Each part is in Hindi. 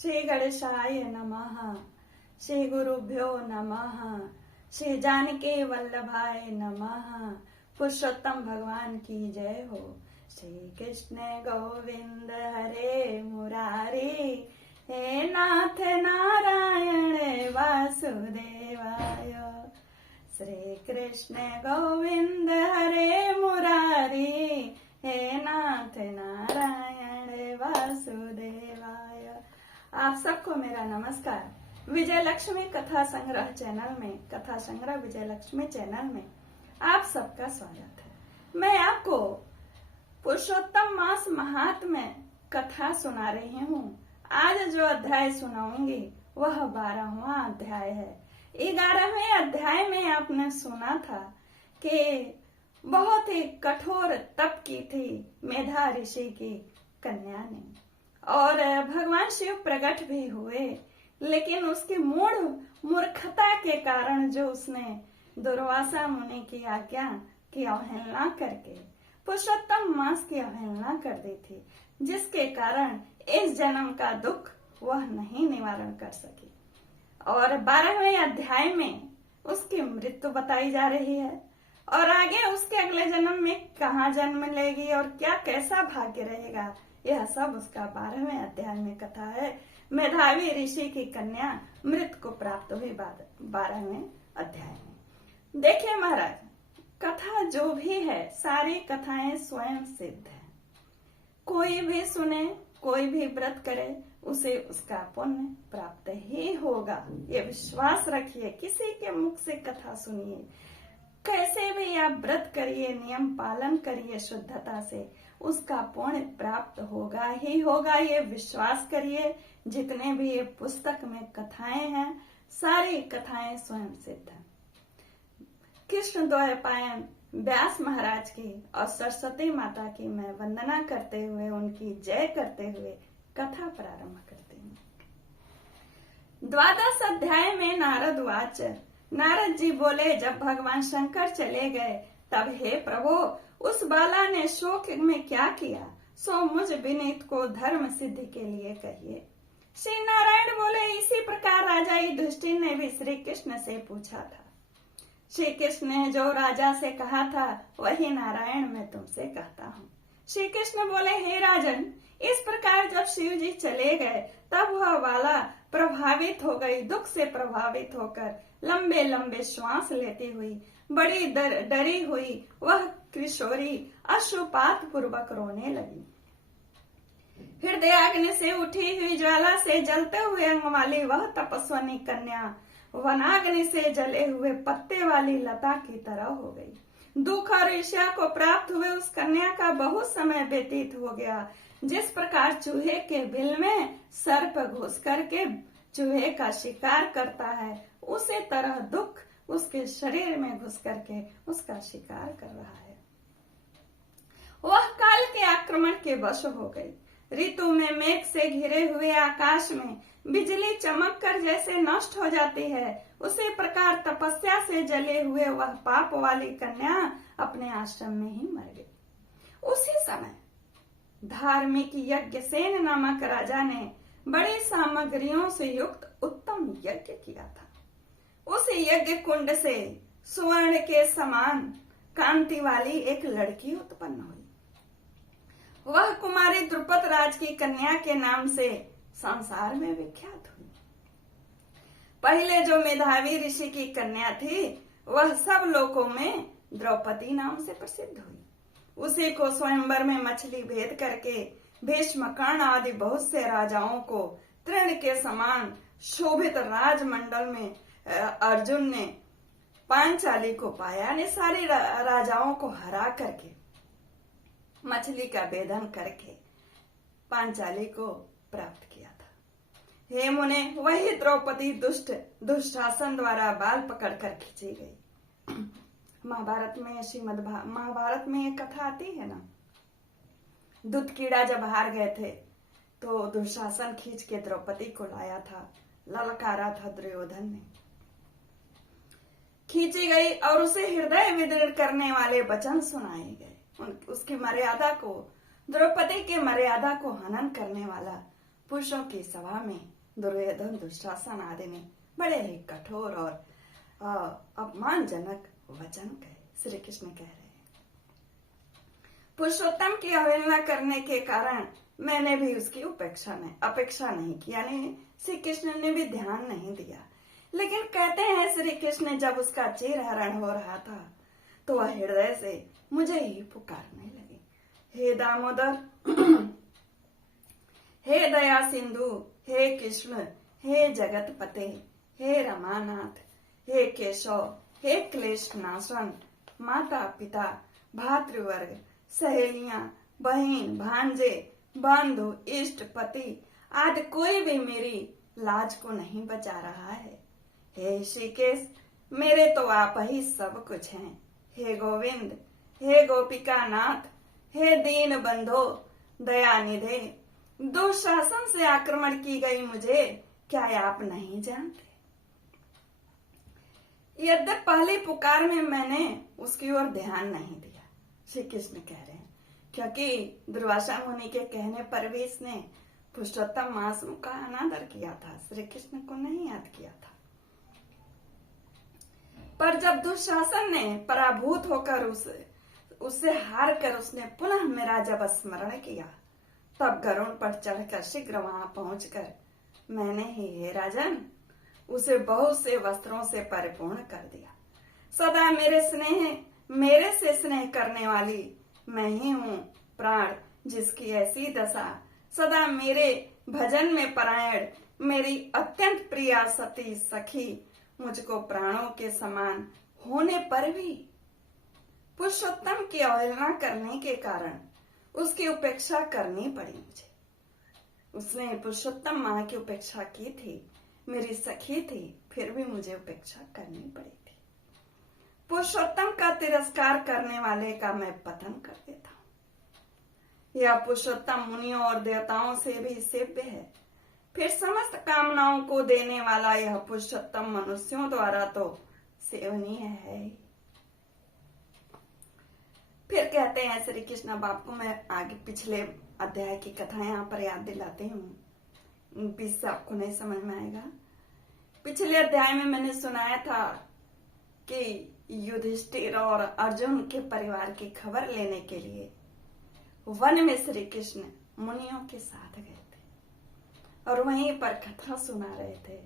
श्री गणेशाय नमः। श्री गुरुभ्यो नमः। श्री जानकी वल्लभाय नमः। पुरुषोत्तम भगवान की जय हो। श्री कृष्ण गोविंद हरे मुरारी, हे नाथ नारायण वासुदेवाय। श्री कृष्ण गोविंद हरे मुरारी, हे नाथ नारायण वासुदेवाय। आप सबको मेरा नमस्कार। विजय लक्ष्मी कथा संग्रह चैनल में, कथा संग्रह विजय लक्ष्मी चैनल में आप सबका स्वागत है। मैं आपको पुरुषोत्तम मास महात्म्य कथा सुना रही हूँ। आज जो अध्याय सुनाऊंगी वह 12वां अध्याय है। 11वें अध्याय में आपने सुना था कि बहुत ही कठोर तप की थी मेधा ऋषि की कन्या ने, और भगवान शिव प्रकट भी हुए, लेकिन उसकी मूर्खता के कारण जो उसने दुर्वासा मुनि की आज्ञा की अवहेलना करके पुरुषोत्तम मास की अवहेलना कर दी थी, जिसके कारण इस जन्म का दुख वह नहीं निवारण कर सकी। और 12वें अध्याय में उसकी मृत्यु बताई जा रही है, और आगे उसके अगले जन्म में कहाँ जन्म लेगी और क्या कैसा भाग्य रहेगा, यह सब उसका 12वें अध्याय में कथा है। मेधावी ऋषि की कन्या मृत को प्राप्त हुई 12वें अध्याय में। देखिए महाराज, कथा जो भी है सारी कथाएं स्वयं सिद्ध है। कोई भी सुने, कोई भी व्रत करे, उसे उसका पुण्य प्राप्त ही होगा, ये विश्वास रखिए। किसी के मुख से कथा सुनिए, कैसे भी आप व्रत करिए, नियम पालन करिए शुद्धता से, उसका पुण्य प्राप्त होगा ही होगा, ये विश्वास करिए। जितने भी ये पुस्तक में कथाएं हैं, सारी कथाएं स्वयं सिद्ध हैं। कृष्ण द्वैपायन व्यास महाराज की और सरस्वती माता की मैं वंदना करते हुए, उनकी जय करते हुए कथा प्रारंभ करती हूँ। 12 अध्याय में नारद वाच, नारद जी बोले, जब भगवान शंकर चले गए तब हे प्रभु, उस बाला ने शोक में क्या किया, सो मुझ विनीत को धर्म सिद्धि के लिए कहिए। श्री नारायण बोले, इसी प्रकार राजा युधिष्ठिर ने भी श्री कृष्ण से पूछा था। श्री कृष्ण ने जो राजा से कहा था वही नारायण मैं तुमसे कहता हूँ। श्री कृष्ण बोले, हे राजन, इस प्रकार जब शिव जी चले गए तब वह बाला प्रभावित हो गई। दुख से प्रभावित होकर लंबे लंबे श्वास लेती हुई, बड़ी डरी हुई वह किशोरी अश्रुपात पूर्वक रोने लगी। हृदयाग्नि से उठी हुई ज्वाला से जलते हुए अंग वाली वह तपस्विनी कन्या वनाग्नि से जले हुए पत्ते वाली लता की तरह हो गई। दुख और ईर्ष्या को प्राप्त हुए उस कन्या का बहुत समय व्यतीत हो गया। जिस प्रकार चूहे के बिल में सर्प घुस करके चूहे का शिकार करता है, उसी तरह दुख उसके शरीर में घुस करके उसका शिकार कर रहा है। वह काल के आक्रमण के वश हो गई। ऋतु में मेघ से घिरे हुए आकाश में बिजली चमक कर जैसे नष्ट हो जाती है, उसी प्रकार तपस्या से जले हुए वह पाप वाली कन्या अपने आश्रम में ही मर गई। उसी समय धार्मिक यज्ञसेन नामक राजा ने बड़ी सामग्रियों से युक्त उत्तम यज्ञ किया था। उस यज्ञ कुंड से स्वर्ण के समान कांति वाली एक लड़की उत्पन्न हुई। वह कुमारी द्रुपद राज की कन्या के नाम से संसार में विख्यात हुई। पहले जो मेधावी ऋषि की कन्या थी वह सब लोकों में द्रौपदी नाम से प्रसिद्ध हुई। उसी को स्वयंवर में मछली भेद करके भीष्म कर्ण आदि बहुत से राजाओं को तृण के समान शोभित राजमंडल में अर्जुन ने पांचाली को पाया, ने सारी राजाओं को हरा करके मछली का भेदन करके पांचाली को प्राप्त किया था। हे मुने, वही द्रौपदी दुष्टासन द्वारा बाल पकड़कर खींची गई। महाभारत में, श्रीमद् महाभारत में एक कथा आती है ना, दूध कीड़ा जब हार गए थे तो दुशासन खींच के द्रौपदी को लाया था, ललकारा था दुर्योधन ने। खींची गई और उसे हृदय विदीर्ण करने वाले वचन सुनाए गए। उसकी मर्यादा को, द्रौपदी के मर्यादा को हनन करने वाला पुरुषों की सभा में दुर्योधन दुशासन आदि ने बड़े ही कठोर और अपमानजनक वचन कहे। श्री कृष्ण कह रहे हैं, पुरुषोत्तम की अवहेलना करने के कारण मैंने भी उसकी अपेक्षा नहीं की, यानी श्री कृष्ण ने भी ध्यान नहीं दिया। लेकिन कहते हैं श्री कृष्ण जब उसका चीरहरण हो रहा था तो वह हृदय से मुझे ही पुकारने लगे, हे दामोदर, हे दया सिंधु, हे कृष्ण, हे जगतपते, हे रमानाथ, हे केशव, हे क्लेश नाशन, माता पिता, भातृवर्ग, सहेलियां, बहन, भांजे, बंधु, इष्ट, पति आदि कोई भी मेरी लाज को नहीं बचा रहा है। हे श्रीकेश, मेरे तो आप ही सब कुछ हैं। हे गोविंद, हे गोपिका नाथ, हे दीन बंधो, दयानिधे, दुशासन से आक्रमण की गई मुझे क्या आप नहीं जानते? यद्यपि पहली पुकार में मैंने उसकी ओर ध्यान नहीं दिया, श्री कृष्ण कह रहे हैं, क्योंकि दुर्वासा मुनि के कहने पर भी इसने पुरुषोत्तम मासूम का अनादर किया था, श्री कृष्ण को नहीं याद किया था। पर जब दुशासन ने पराभूत होकर उससे हार कर उसने पुनः मेरा जब स्मरण किया, तब गरुड़ पर चढ़कर शीघ्र वहां पहुंचकर मैंने ही, हे राजन, उसे बहुत से वस्त्रों से परिपूर्ण कर दिया। सदा मेरे से स्नेह करने वाली मैं ही हूँ प्राण, जिसकी ऐसी दशा, सदा मेरे भजन में परायण मेरी अत्यंत प्रिया सती सखी मुझको प्राणों के समान होने पर भी पुरुषोत्तम की अवहेलना करने के कारण उसकी उपेक्षा करनी पड़ी मुझे। उसने पुरुषोत्तम माँ की उपेक्षा की थी, मेरी सखी थी, फिर भी मुझे उपेक्षा करनी पड़ी थी। पुरुषोत्तम का तिरस्कार करने वाले का मैं पतन कर देता हूँ। यह पुरुषोत्तम मुनियों और देवताओं से भी सेव्य है, फिर समस्त कामनाओं को देने वाला यह पुरुषोत्तम मनुष्यों द्वारा तो सेवनीय है ही। फिर कहते हैं श्री कृष्ण, अब आपको मैं आगे पिछले अध्याय की कथा यहाँ पर याद दिलाती हूँ, बीच से आपको नहीं समझ में आएगा। पिछले अध्याय में मैंने सुनाया था कि युधिष्ठिर और अर्जुन के परिवार की खबर लेने के लिए वन में श्री कृष्ण मुनियों के साथ गए थे और वहीं पर कथा सुना रहे थे,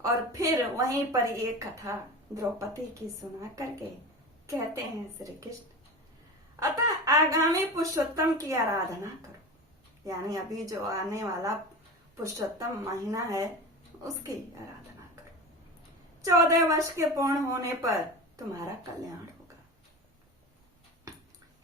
और फिर वहीं पर ये कथा द्रौपदी की सुना करके कहते हैं श्री कृष्ण, अतः आगामी पुरुषोत्तम की आराधना करो, यानी अभी जो आने वाला पुरुषोत्तम महीना है उसकी आराधना करो। 14 वर्ष के पूर्ण होने पर तुम्हारा कल्याण होगा।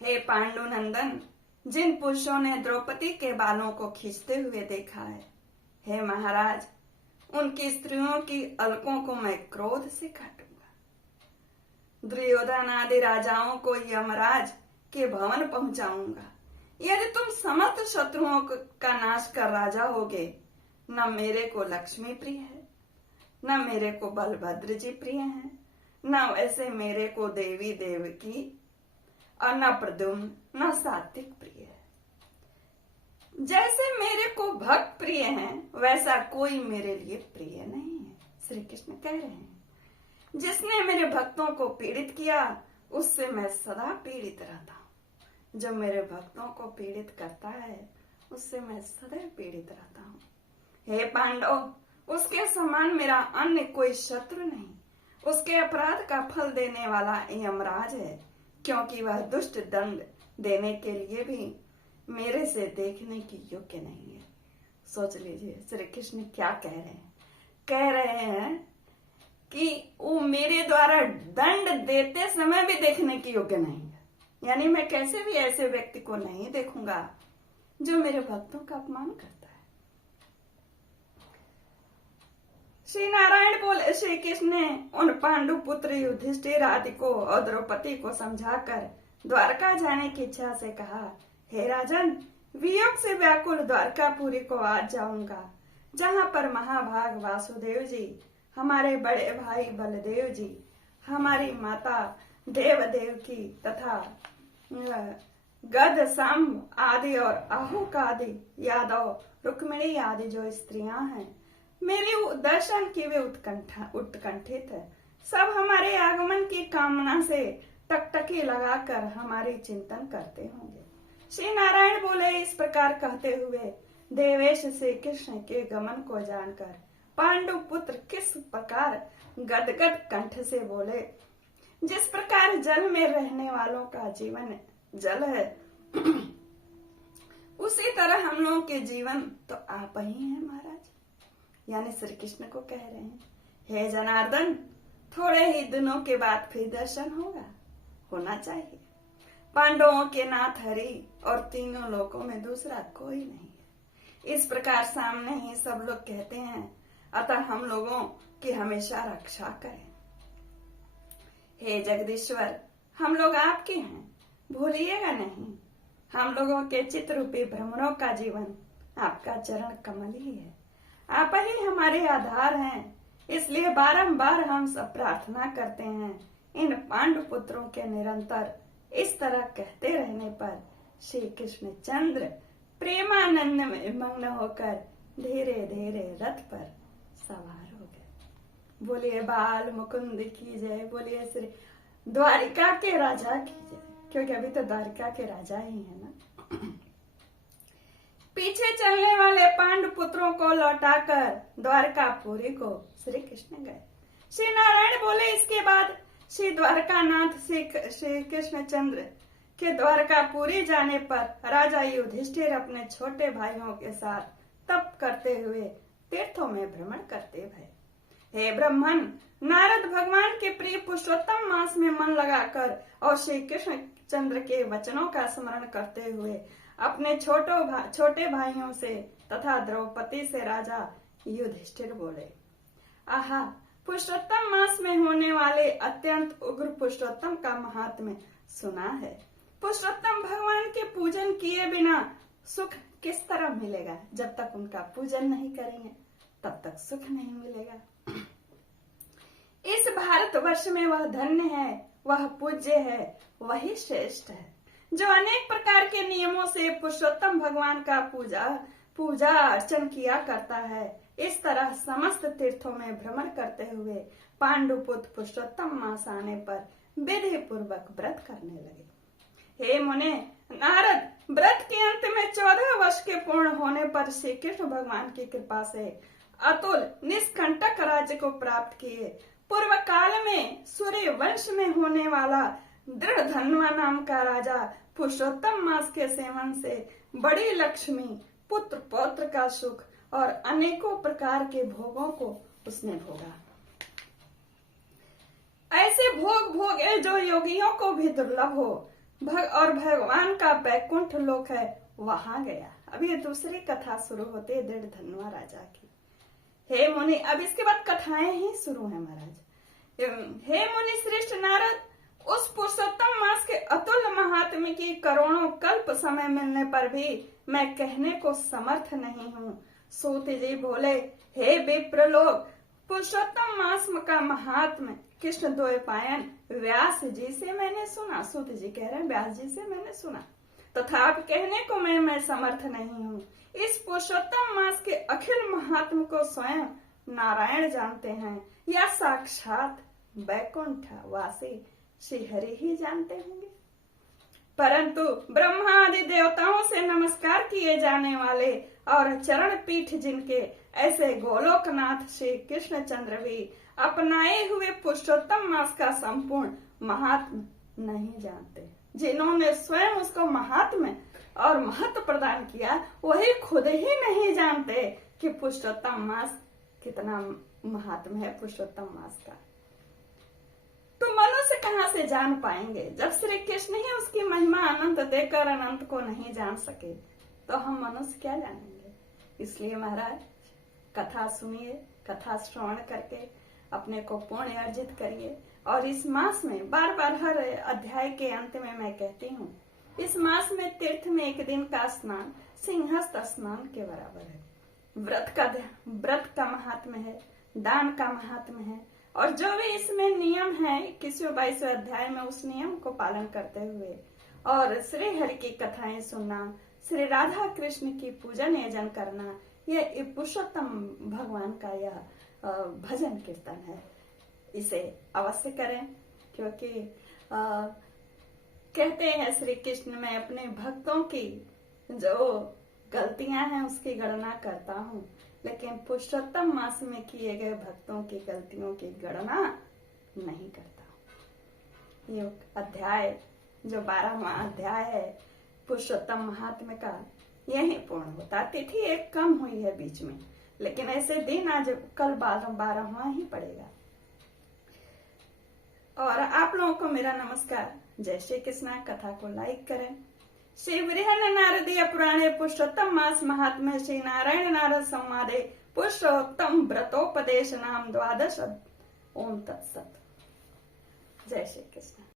हे पांडु नंदन, जिन पुरुषों ने द्रौपदी के बालों को खींचते हुए देखा है, हे महाराज, उनकी स्त्रियों की अलकों को मैं क्रोध से काटूंगा। दुर्योधन आदि राजाओं को यमराज के भवन पहुंचाऊंगा। यदि तुम समस्त शत्रुओं का नाश कर राजा होगे, न मेरे को लक्ष्मी प्रिय है, न मेरे को बलभद्र जी प्रिय हैं, न वैसे मेरे को देवी देवकी और न प्रद्युम्न न सात्विक प्रिय है। जैसे मेरे को भक्त प्रिय हैं, वैसा कोई मेरे लिए प्रिय नहीं है। श्री कृष्ण कह रहे हैं, जिसने मेरे भक्तों को पीड़ित किया उससे मैं सदा पीड़ित रहता हूँ। जो मेरे भक्तों को पीड़ित करता है उससे मैं सदैव पीड़ित रहता हूँ। हे पांडव, उसके समान मेरा अन्य कोई शत्रु नहीं। उसके अपराध का फल देने वाला यमराज है, क्योंकि वह दुष्ट दंड देने के लिए भी मेरे से देखने की योग्य नहीं है। सोच लीजिए श्री कृष्ण क्या कह रहे हैं। कह रहे हैं कि वो मेरे द्वारा दंड देते समय भी देखने की योग्य नहीं है, यानी मैं कैसे भी ऐसे व्यक्ति को नहीं देखूंगा जो मेरे भक्तों का अपमान करता है। श्री नारायण बोले, श्री कृष्ण ने उन पांडु पुत्र युधिष्ठिर आदि को और द्रौपदी को समझाकर द्वारका जाने की इच्छा से कहा, हे राजन, वियोग से व्याकुल द्वारकापुरी को आज जाऊंगा, जहाँ पर महाभाग वासुदेव जी, हमारे बड़े भाई बलदेव जी, हमारी माता देवदेव की तथा गद, सांब आदि और आहुक आदि यादव, रुक्मिणी आदि जो स्त्रियां हैं, मेरे दर्शन की वे उत्कंठित है। सब हमारे आगमन की कामना से टकटकी लगाकर हमारी चिंतन करते होंगे। श्री नारायण बोले, इस प्रकार कहते हुए देवेश श्री कृष्ण के गमन को जानकर पांडु पुत्र किस प्रकार गदगद कंठ से बोले, जिस प्रकार जल में रहने वालों का जीवन जल है, उसी तरह हम लोगों के जीवन तो आप ही हैं महाराज। यानी श्री कृष्ण को कह रहे हैं, हे जनार्दन, थोड़े ही दिनों के बाद फिर दर्शन होना चाहिए। पांडवों के नाथ हरि और तीनों लोकों में दूसरा कोई नहीं है। इस प्रकार सामने ही सब लोग कहते हैं, अतः हम लोगों की हमेशा रक्षा करें। हे जगदीश्वर, हम लोग आपके हैं, भूलिएगा नहीं। हम लोगों के चित्त रूपी भ्रमरों का जीवन आपका चरण कमल ही है। आप ही हमारे आधार हैं। इसलिए बारंबार हम सब प्रार्थना करते हैं, इन पांडु पुत्रों के निरंतर इस तरह कहते रहने पर श्री कृष्ण चंद्र प्रेमानंद में मग्न होकर धीरे धीरे रथ पर सवार हो गए। बोलिए बाल मुकुंद की जय, बोलिए श्री द्वारिका के राजा की जय, क्योंकि अभी तो द्वारिका के राजा ही है ना। पीछे चलने वाले पांडु पुत्रों को लौटाकर द्वारकापुरी को श्री कृष्ण गए। श्री नारायण बोले, इसके बाद श्री द्वारकानाथ श्री कृष्णचंद्र के द्वारकापुरी जाने पर राजा युधिष्ठिर अपने छोटे भाइयों के साथ तप करते हुए तीर्थों में भ्रमण करते भये। हे ब्रह्मन, नारद भगवान के प्रिय पुरुषोत्तम मास में मन लगाकर और श्री कृष्ण चंद्र के वचनों का स्मरण करते हुए अपने छोटे भाइयों से तथा द्रौपदी से राजा युधिष्ठिर बोले, आहा, पुरुषोत्तम मास में होने वाले अत्यंत उग्र पुरुषोत्तम का महात्म्य सुना है। पुरुषोत्तम भगवान के पूजन किए बिना सुख किस तरह मिलेगा? जब तक उनका पूजन नहीं करेंगे तब तक सुख नहीं मिलेगा। इस भारतवर्ष में वह धन्य है, वह पूज्य है, वही श्रेष्ठ है, जो अनेक प्रकार के नियमों से पुरुषोत्तम भगवान का पूजा अर्चन किया करता है। इस तरह समस्त तीर्थों में भ्रमण करते हुए पांडुपुत्र पुरुषोत्तम मास आने पर विधि पूर्वक व्रत करने लगे। हे मुने, नारद व्रत के अंत में 14 वर्ष के पूर्ण होने पर श्री कृष्ण भगवान की कृपा से अतुल निष्कंटक राज्य को प्राप्त किए। पूर्व काल में सूर्य वंश में होने वाला दृढ़ धन्वा नाम का राजा पुरुषोत्तम मास के सेवन से बड़ी लक्ष्मी, पुत्र पौत्र का सुख और अनेकों प्रकार के भोगों को उसने भोगा। ऐसे भोग भोगे जो योगियों को भी दुर्लभ हो और भगवान का बैकुंठ लोक है, वहां गया। अब ये दूसरी कथा शुरू होती है दृढ़ धन्वा राजा की। हे मुनि, अब इसके बाद कथाएं ही शुरू है महाराज। हे मुनि श्रेष्ठ नारद, उस पुरुषोत्तम मास के अतुल्य महात्म्य की करोड़ों कल्प समय मिलने पर भी मैं कहने को समर्थ नहीं हूँ। सूत जी बोले, हे विप्र लोग, पुरुषोत्तम मास का महात्म्य कृष्ण द्वैपायन व्यास जी से मैंने सुना। सूत जी कह रहे हैं व्यास जी से मैंने सुना, तथा अब कहने को मैं समर्थ नहीं हूँ। इस पुरुषोत्तम मास के अखिल महात्म को स्वयं नारायण जानते हैं, या साक्षात बैकुंठ वासी श्री हरि ही जानते होंगे। परंतु ब्रह्मा आदि देवताओं से नमस्कार किए जाने वाले और चरण पीठ जिनके ऐसे गोलोकनाथ श्री कृष्ण चंद्र भी अपनाए हुए पुरुषोत्तम मास का संपूर्ण महात्म नहीं जानते। जिन्होंने स्वयं उसको महात्म्य और महत्व प्रदान किया, वही खुद ही नहीं जानते कि पुरुषोत्तम मास कितना महात्म्य है पुरुषोत्तम मास का। तो मनुष्य कहाँ से जान पाएंगे? जब श्री कृष्ण ही उसकी महिमा अनंत देकर अनंत को नहीं जान सके, तो हम मनुष्य क्या जानेंगे? इसलिए महाराज, कथा सुनिए, कथा श्रवण करके अपने को पुण्य अर्जित करिए। और इस मास में बार बार हर अध्याय के अंत में मैं कहती हूँ, इस मास में तीर्थ में एक दिन का स्नान सिंहस्थ स्नान के बराबर है। व्रत का महात्म्य है, दान का महात्म्य है, और जो भी इसमें नियम है 21वें 22वें अध्याय में, उस नियम को पालन करते हुए और श्री हरि की कथाएं सुनना, श्री राधा कृष्ण की पूजन यजन करना, ये पुरुषोत्तम भगवान का यह भजन कीर्तन है। इसे अवश्य करें, क्योंकि कहते हैं श्री कृष्ण, मैं अपने भक्तों की जो गलतियां हैं उसकी गणना करता हूँ, लेकिन पुरुषोत्तम मास में किए गए भक्तों की गलतियों की गणना नहीं करता। ये अध्याय जो 12वां अध्याय है पुरुषोत्तम महात्म्य का, यही पूर्ण होता। तिथि एक कम हुई है बीच में, लेकिन ऐसे दिन आज कल 12वां ही पड़ेगा। और आप लोगों को मेरा नमस्कार, जय श्री कृष्णा। कथा को लाइक करें। श्री बृहन नारदीय पुराणे पुरुषोत्तम मास महात्म्य श्री नारायण नारद संवादे पुरुषोत्तम व्रतोपदेश नाम 12। ओम तत्सत। जय श्री कृष्ण।